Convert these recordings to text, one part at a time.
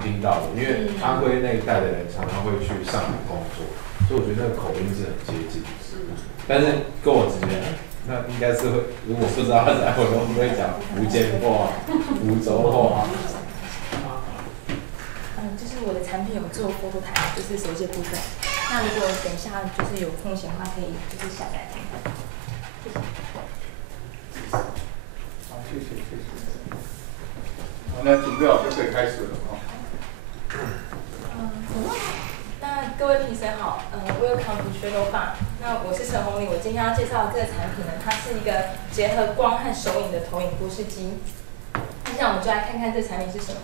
常听到的，因为安徽那一带的人常常会去上海工作，所以我觉得那个口音是很接近。但是跟我直接，那应该是会，如果不知道他是安徽，我们会讲福建话、福州话。就是我的产品有做photo台，就是手写部分。那如果等一下就是有空闲的话，可以就是下载看看。谢谢。好，谢谢。好，那准备好就可以开始了啊。那各位评审好，Welcome to Shadow Bar。那我是陈红丽，我今天要介绍的这个产品呢，它是一个结合光和手影的投影故事机。那现在我们就来看看这产品是什么。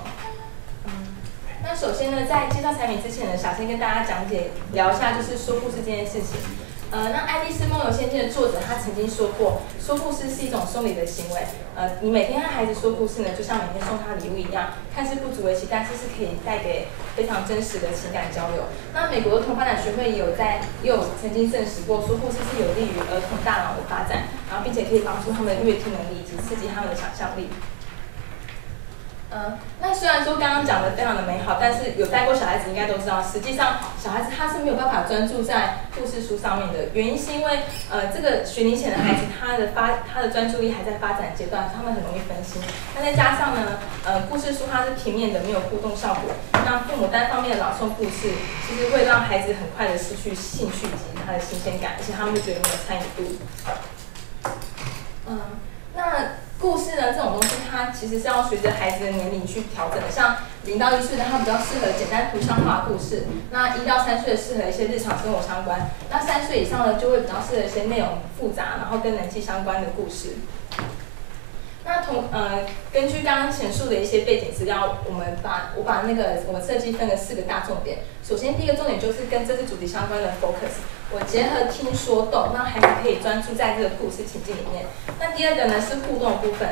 那首先呢，在介绍产品之前呢，想先跟大家聊一下就是说故事这件事情。那《爱丽丝梦游仙境》的作者他曾经说过，说故事是一种送礼的行为。你每天和孩子说故事呢，就像每天送他礼物一样，看似不足为奇，但是是可以带给非常真实的情感交流。那美国的童话展学会也有曾经证实过，说故事是有利于儿童大脑的发展，然后并且可以帮助他们的阅听能力以及刺激他们的想象力。那虽然说刚刚讲的非常的美好，但是有带过小孩子应该都知道，实际上小孩子他是没有办法专注在故事书上面的，原因是因为这个学龄前的孩子他的专注力还在发展阶段，他们很容易分心。那再加上呢，故事书它是平面的，没有互动效果，那父母单方面的朗诵故事，其实会让孩子很快的失去兴趣以及他的新鲜感，而且他们会觉得没有参与度。那故事呢，这种东西它其实是要随着孩子的年龄去调整的。像0到1岁的，它比较适合简单图像化的故事；那1到3岁的适合一些日常生活相关；那3岁以上的就会比较适合一些内容复杂，然后跟人际相关的故事。那根据刚刚前述的一些背景资料，我把我设计分了4个大重点。首先，第一个重点就是跟这次主题相关的 focus， 我结合听说动，让孩子可以专注在这个故事情境里面。那第二个呢是互动的部分，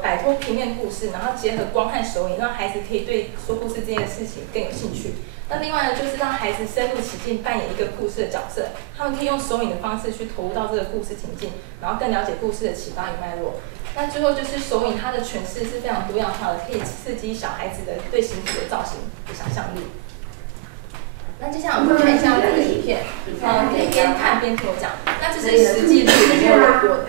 摆脱平面故事，然后结合光和手影，让孩子可以对说故事这件事情更有兴趣。那另外呢，就是让孩子深入其境，扮演一个故事的角色，他们可以用手影的方式去投入到这个故事情境，然后更了解故事的启发与脉络。那最后就是手影，它的诠释是非常多样化的，可以刺激小孩子的对形体的造型的想象力。那接下来我们看一下这个影片，可以边看边听我讲。那这是实际的，没有人过的。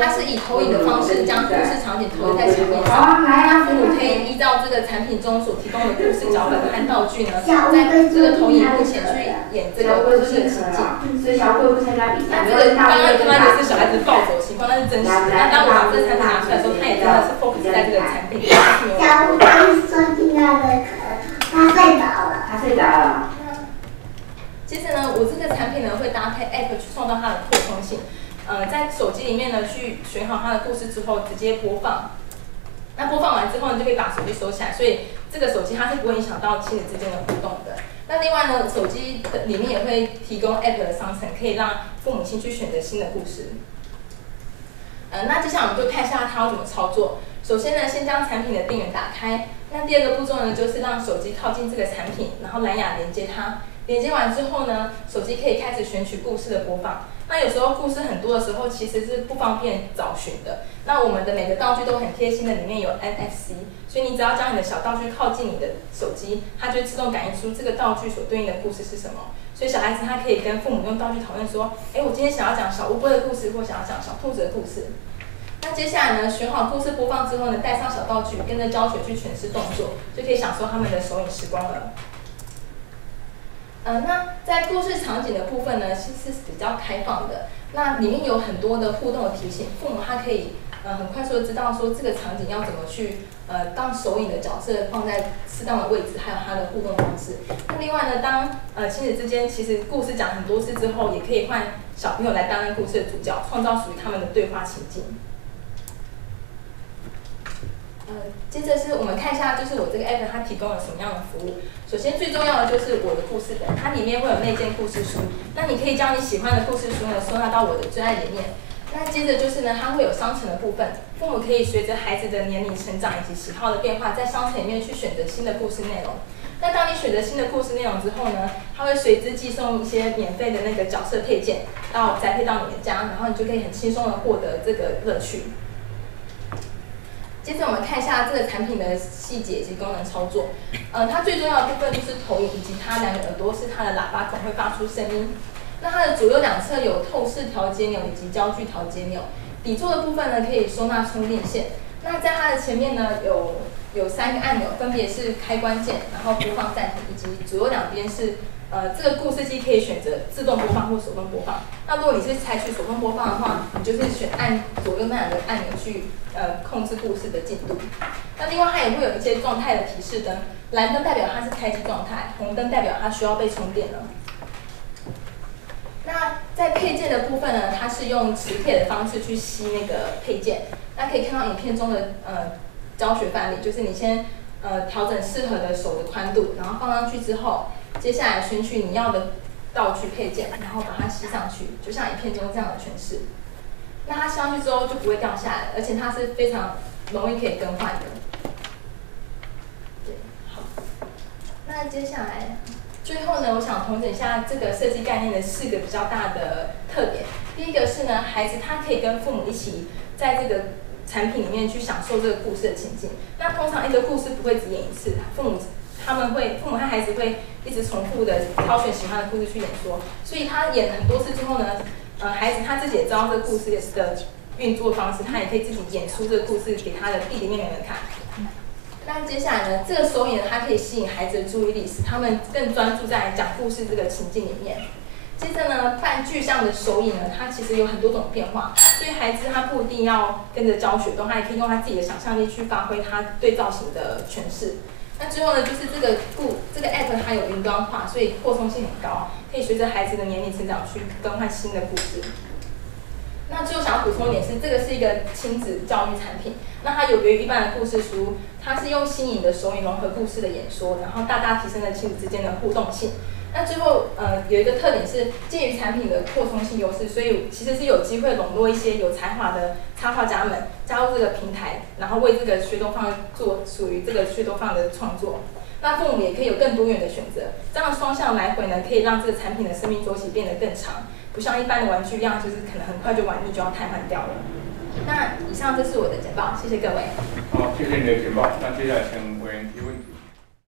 它是以投影的方式将故事场景投影在墙面上。那父母可以依照这个产品中所提供的故事脚本和道具呢，在这个投影幕前去演这个故事的情境。所以小慧不参加比赛。这个刚刚看到的是小孩子暴走的情况，那是真实的。那当我把这个产品拿出来的时候，他也真的是 focus 在这个产品里面。小慧刚说听到的，他睡着了。他睡着了。接着呢，我这个产品呢会搭配 App 去创造它的扩充性，在手机里面呢去选好它的故事之后直接播放。那播放完之后呢，就可以把手机收起来，所以这个手机它是不会影响到亲子之间的互动的。那另外呢，手机的里面也会提供 App 的商城，可以让父母亲去选择新的故事。那接下来我们就看一下它要怎么操作。首先呢，先将产品的电源打开。那第二个步骤呢，就是让手机靠近这个产品，然后蓝牙连接它。连接完之后呢，手机可以开始选取故事的播放。那有时候故事很多的时候，其实是不方便找寻的。那我们的每个道具都很贴心的，里面有 NFC， 所以你只要将你的小道具靠近你的手机，它就会自动感应出这个道具所对应的故事是什么。所以小孩子他可以跟父母用道具讨论说，我今天想要讲小乌龟的故事，或想要讲小兔子的故事。那接下来呢，选好故事播放之后呢，带上小道具，跟着教学去诠释动作，就可以享受他们的手影时光了。那在故事场景的部分呢，其实是比较开放的。那里面有很多的互动的提醒，父母他可以很快速的知道说这个场景要怎么去当手影的角色放在适当的位置，还有它的互动方式。那另外呢，当亲子之间其实故事讲很多次之后，也可以换小朋友来担任故事的主角，创造属于他们的对话情境。接着是我们看一下，就是我这个 app 它提供了什么样的服务。首先最重要的就是我的故事本，它里面会有内建故事书，那你可以将你喜欢的故事书呢收纳到我的最爱里面。那接着就是呢，它会有商城的部分，父母可以随着孩子的年龄成长以及喜好的变化，在商城里面去选择新的故事内容。那当你选择新的故事内容之后呢，它会随之寄送一些免费的那个角色配件宅配到你的家，然后你就可以很轻松的获得这个乐趣。接着我们看一下这个产品的细节以及功能操作。它最重要的部分就是投影以及它两个耳朵是它的喇叭孔会发出声音。那它的左右两侧有透视调节钮以及焦距调节钮。底座的部分呢可以收纳充电线。那在它的前面呢有3个按钮，分别是开关键，然后播放暂停，以及左右两边是这个故事机可以选择自动播放或手动播放。那如果你是采取手动播放的话，你就是按左右那两个按钮去控制故事的进度。那另外它也会有一些状态的提示灯，蓝灯代表它是开机状态，红灯代表它需要被充电了。那在配件的部分呢，它是用磁铁的方式去吸那个配件。那可以看到影片中的教学范例，就是你先调整适合的手的宽度，然后放上去之后，接下来选取你要的道具配件，然后把它吸上去，就像影片中这样的诠释。那它吸上去之后就不会掉下来，而且它是非常容易可以更换的。对，好。那接下来，最后呢，我想统整一下这个设计概念的4个比较大的特点。第一个是呢，孩子他可以跟父母一起在这个产品里面去享受这个故事的情境。那通常一个故事不会只演一次，父母和孩子会一直重复的挑选喜欢的故事去演说，所以他演了很多次之后呢，孩子他自己也知道这个故事的运作方式，他也可以自己演出这个故事给他的弟弟妹妹们看。那接下来呢，这个手影呢，它可以吸引孩子的注意力，使他们更专注在讲故事这个情境里面。接着呢，半具象的手影呢，它其实有很多种变化，所以孩子他不一定要跟着教学动，他也可以用他自己的想象力去发挥他对造型的诠释。那最后呢，就是这个 app 它有云端化，所以扩充性很高，可以随着孩子的年龄成长去更换新的故事。那最后想要补充一点是，这个是一个亲子教育产品，那它有别于一般的故事书，它是用新颖的手影融合故事的演说，然后大大提升了亲子之间的互动性。那最后有一个特点是，介于产品的扩充性优势，所以其实是有机会笼络一些有才华的插画家们加入这个平台，然后为这个学东放做属于这个学东放的创作。那父母也可以有更多元的选择，这样双向来回呢，可以让这个产品的生命周期变得更长，不像一般的玩具一样，就是可能很快就玩腻就要汰换掉了。那以上这是我的简报，谢谢各位。好，谢谢你的简报。那接下来请委员提问题。